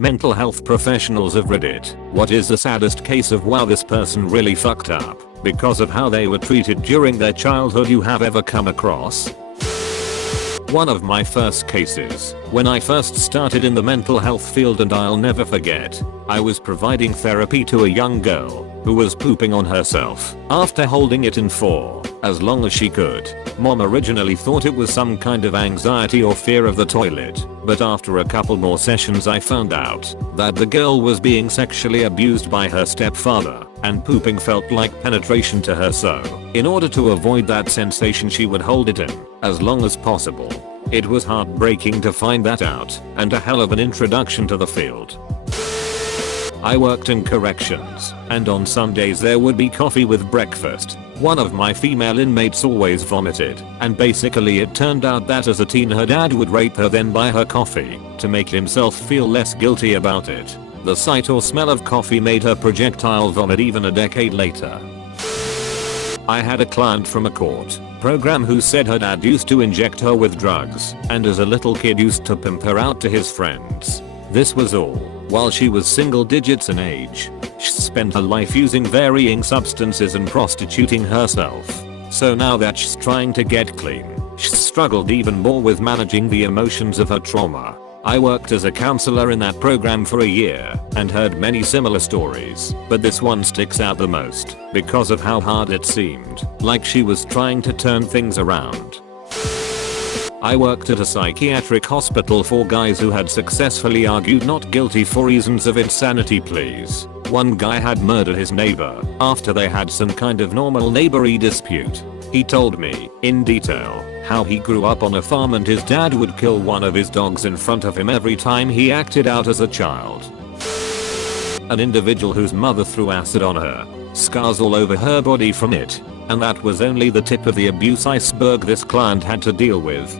Mental health professionals of Reddit. What is the saddest case of wow, this person really fucked up because of how they were treated during their childhood you have ever come across? One of my first cases, when I first started in the mental health field, and I'll never forget, I was providing therapy to a young girl who was pooping on herself after holding it in for as long as she could. Mom originally thought it was some kind of anxiety or fear of the toilet, but after a couple more sessions I found out that the girl was being sexually abused by her stepfather, and pooping felt like penetration to her, so in order to avoid that sensation she would hold it in as long as possible. It was heartbreaking to find that out, and a hell of an introduction to the field. I worked in corrections, and on Sundays there would be coffee with breakfast. One of my female inmates always vomited, and basically it turned out that as a teen her dad would rape her then buy her coffee to make himself feel less guilty about it. The sight or smell of coffee made her projectile vomit even a decade later. I had a client from a court program who said her dad used to inject her with drugs, and as a little kid used to pimp her out to his friends. This was all while she was single digits in age. She spent her life using varying substances and prostituting herself. So now that she's trying to get clean, she struggled even more with managing the emotions of her trauma. I worked as a counselor in that program for a year and heard many similar stories, but this one sticks out the most because of how hard it seemed like she was trying to turn things around. I worked at a psychiatric hospital for guys who had successfully argued not guilty for reasons of insanity pleas. One guy had murdered his neighbor after they had some kind of normal neighborly dispute. He told me, in detail, how he grew up on a farm and his dad would kill one of his dogs in front of him every time he acted out as a child. An individual whose mother threw acid on her, scars all over her body from it, and that was only the tip of the abuse iceberg this client had to deal with.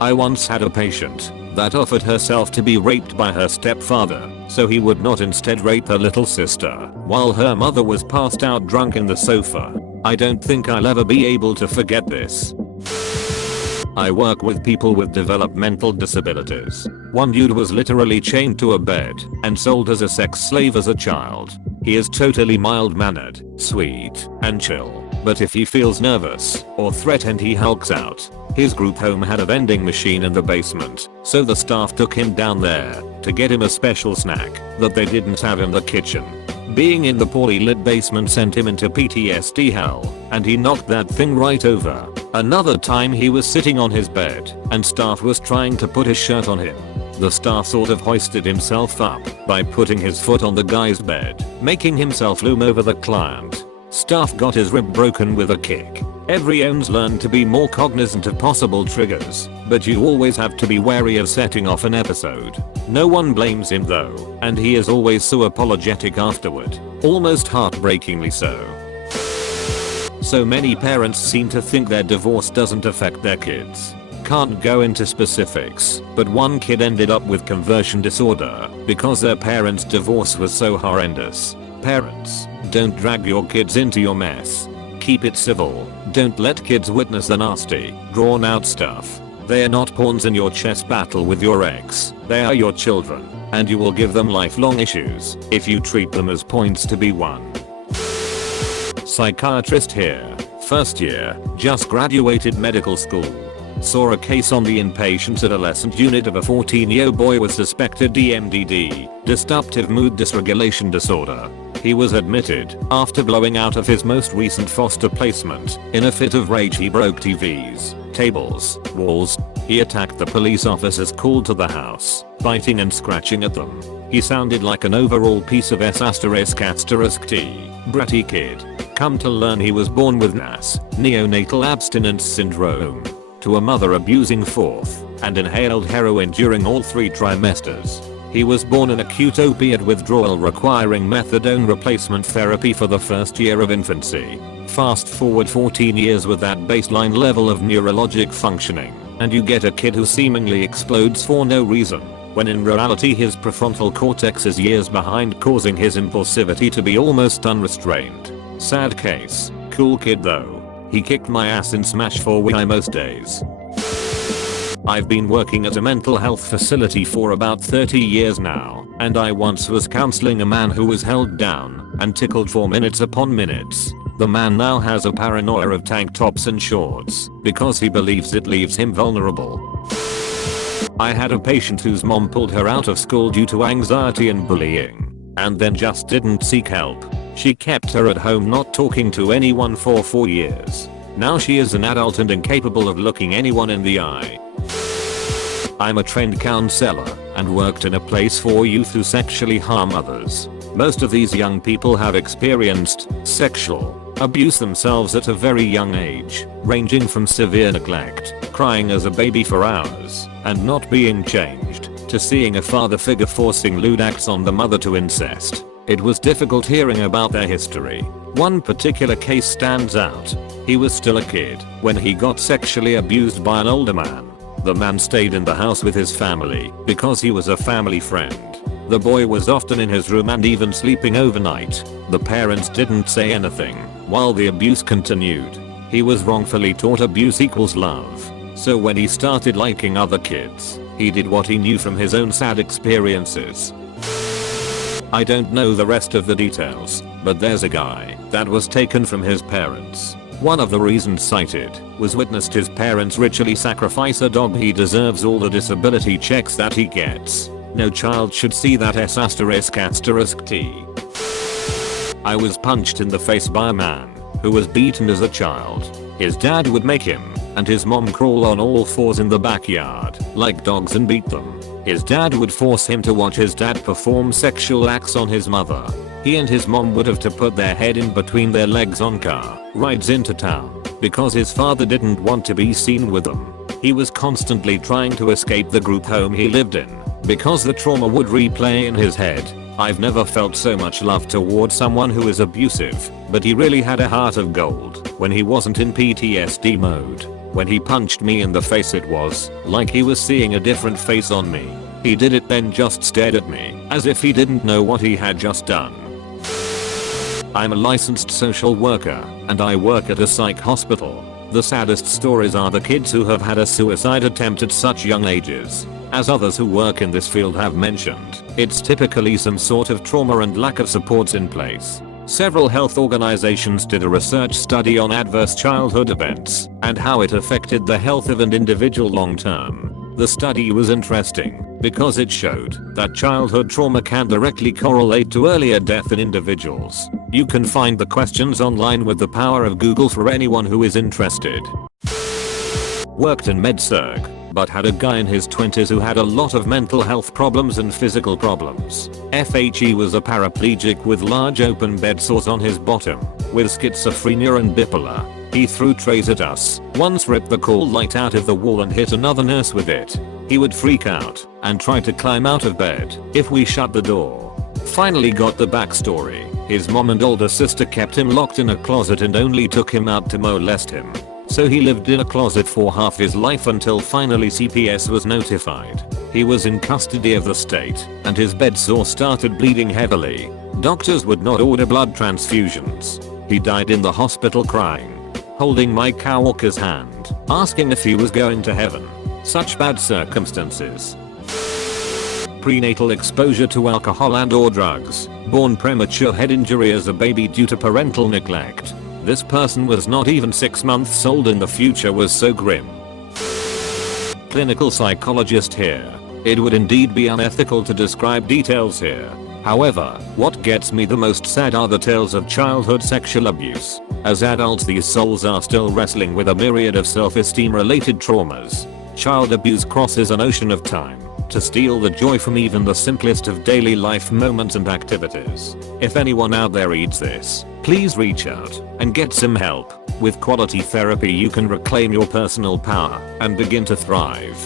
I once had a patient that offered herself to be raped by her stepfather so he would not instead rape her little sister while her mother was passed out drunk in the sofa. I don't think I'll ever be able to forget this. I work with people with developmental disabilities. One dude was literally chained to a bed and sold as a sex slave as a child. He is totally mild-mannered, sweet, and chill, but if he feels nervous or threatened he hulks out. His group home had a vending machine in the basement, so the staff took him down there to get him a special snack that they didn't have in the kitchen. Being in the poorly lit basement sent him into PTSD hell, and he knocked that thing right over. Another time he was sitting on his bed, and staff was trying to put his shirt on him. The staff sort of hoisted himself up by putting his foot on the guy's bed, making himself loom over the client. Staff got his rib broken with a kick. Everyone's learned to be more cognizant of possible triggers, but you always have to be wary of setting off an episode. No one blames him though, and he is always so apologetic afterward, almost heartbreakingly so. So many parents seem to think their divorce doesn't affect their kids. Can't go into specifics, but one kid ended up with conversion disorder because their parents' divorce was so horrendous. Parents, don't drag your kids into your mess. Keep it civil. Don't let kids witness the nasty, drawn out stuff. They are not pawns in your chess battle with your ex. They are your children, and you will give them lifelong issues if you treat them as points to be won. Psychiatrist here. First year, just graduated medical school. Saw a case on the inpatient adolescent unit of a 14-year-old boy with suspected DMDD, disruptive mood dysregulation disorder. He was admitted after blowing out of his most recent foster placement. In a fit of rage he broke TVs, tables, walls. He attacked the police officers called to the house, biting and scratching at them. He sounded like an overall piece of S***T, bratty kid. Come to learn he was born with NAS, neonatal abstinence syndrome, to a mother abusing fourth, and inhaled heroin during all 3 trimesters. He was born in acute opiate withdrawal requiring methadone replacement therapy for the first year of infancy. Fast forward 14 years with that baseline level of neurologic functioning, and you get a kid who seemingly explodes for no reason, when in reality his prefrontal cortex is years behind, causing his impulsivity to be almost unrestrained. Sad case. Cool kid though. He kicked my ass in Smash 4 Wii most days. I've been working at a mental health facility for about 30 years now, and I once was counseling a man who was held down and tickled for minutes upon minutes. The man now has a paranoia of tank tops and shorts because he believes it leaves him vulnerable. I had a patient whose mom pulled her out of school due to anxiety and bullying, and then just didn't seek help. She kept her at home not talking to anyone for 4 years. Now she is an adult and incapable of looking anyone in the eye. I'm a trained counselor and worked in a place for youth who sexually harm others. Most of these young people have experienced sexual abuse themselves at a very young age, ranging from severe neglect, crying as a baby for hours, and not being changed, to seeing a father figure forcing lewd acts on the mother to incest. It was difficult hearing about their history. One particular case stands out. He was still a kid when he got sexually abused by an older man. The man stayed in the house with his family because he was a family friend. The boy was often in his room and even sleeping overnight. The parents didn't say anything while the abuse continued. He was wrongfully taught abuse equals love. So when he started liking other kids, he did what he knew from his own sad experiences. I don't know the rest of the details, but there's a guy that was taken from his parents. One of the reasons cited was witnessed his parents ritually sacrifice a dog. He deserves all the disability checks that he gets. No child should see that ***T. I was punched in the face by a man who was beaten as a child. His dad would make him and his mom crawl on all fours in the backyard like dogs and beat them. His dad would force him to watch his dad perform sexual acts on his mother. He and his mom would have to put their head in between their legs on car rides into town because his father didn't want to be seen with them. He was constantly trying to escape the group home he lived in because the trauma would replay in his head. I've never felt so much love toward someone who is abusive, but he really had a heart of gold when he wasn't in PTSD mode. When he punched me in the face, it was like he was seeing a different face on me. He did it then just stared at me as if he didn't know what he had just done. I'm a licensed social worker and I work at a psych hospital. The saddest stories are the kids who have had a suicide attempt at such young ages. As others who work in this field have mentioned, it's typically some sort of trauma and lack of supports in place. Several health organizations did a research study on adverse childhood events and how it affected the health of an individual long term. The study was interesting because it showed that childhood trauma can directly correlate to earlier death in individuals. You can find the questions online with the power of Google for anyone who is interested. Worked in med-surg, but had a guy in his 20s who had a lot of mental health problems and physical problems. FHE was a paraplegic with large open bed sores on his bottom, with schizophrenia and bipolar. He threw trays at us, once ripped the call light out of the wall and hit another nurse with it. He would freak out and try to climb out of bed if we shut the door. Finally got the backstory. His mom and older sister kept him locked in a closet and only took him out to molest him. So he lived in a closet for half his life until finally CPS was notified. He was in custody of the state and his bed sore started bleeding heavily. Doctors would not order blood transfusions. He died in the hospital crying, holding my coworker's hand, asking if he was going to heaven. Such bad circumstances. Prenatal exposure to alcohol and or drugs. Born premature head injury as a baby due to parental neglect. This person was not even 6 months old and the future was so grim. Clinical psychologist here. It would indeed be unethical to describe details here. However, what gets me the most sad are the tales of childhood sexual abuse. As adults, these souls are still wrestling with a myriad of self-esteem related traumas. Child abuse crosses an ocean of time to steal the joy from even the simplest of daily life moments and activities. If anyone out there reads this, please reach out and get some help. With quality therapy you can reclaim your personal power and begin to thrive.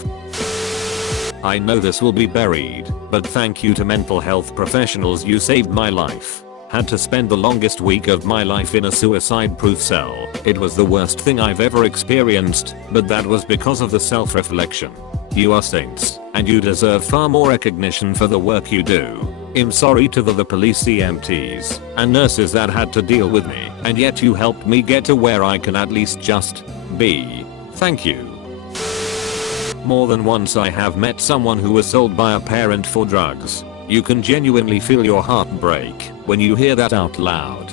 I know this will be buried, but thank you to mental health professionals, you saved my life. Had to spend the longest week of my life in a suicide-proof cell. It was the worst thing I've ever experienced, but that was because of the self-reflection. You are saints, and you deserve far more recognition for the work you do. I'm sorry to the police, EMTs, and nurses that had to deal with me, and yet you helped me get to where I can at least just be. Thank you. More than once I have met someone who was sold by a parent for drugs. You can genuinely feel your heart break when you hear that out loud.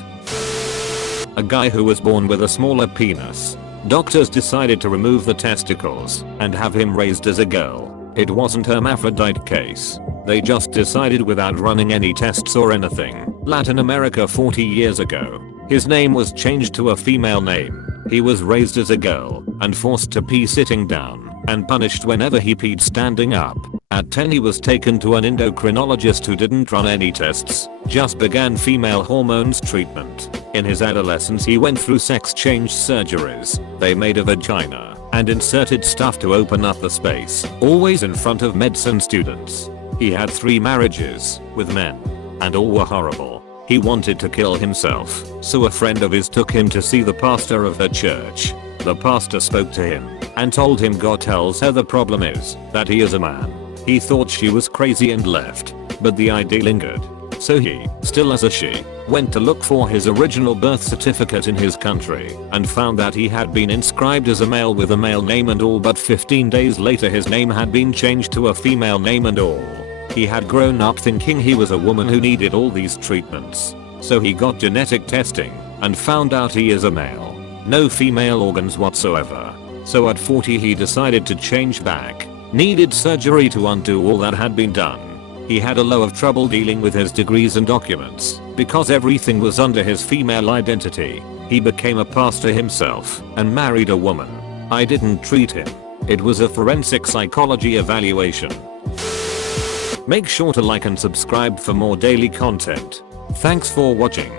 A guy who was born with a smaller penis. Doctors decided to remove the testicles and have him raised as a girl. It wasn't a hermaphrodite case. They just decided without running any tests or anything. Latin America 40 years ago. His name was changed to a female name. He was raised as a girl and forced to pee sitting down and punished whenever he peed standing up. At 10 he was taken to an endocrinologist who didn't run any tests, just began female hormones treatment. In his adolescence he went through sex change surgeries. They made a vagina and inserted stuff to open up the space, always in front of medicine students. He had 3 marriages with men and all were horrible. He wanted to kill himself, so a friend of his took him to see the pastor of the church. The pastor spoke to him and told him God tells her the problem is that he is a man. He thought she was crazy and left, but the idea lingered. So he, still as a she, went to look for his original birth certificate in his country and found that he had been inscribed as a male with a male name and all, but 15 days later his name had been changed to a female name and all. He had grown up thinking he was a woman who needed all these treatments. So he got genetic testing and found out he is a male. No female organs whatsoever. So at 40 he decided to change back. Needed surgery to undo all that had been done. He had a lot of trouble dealing with his degrees and documents because everything was under his female identity. He became a pastor himself and married a woman. I didn't treat him. It was a forensic psychology evaluation. Make sure to like and subscribe for more daily content. Thanks for watching.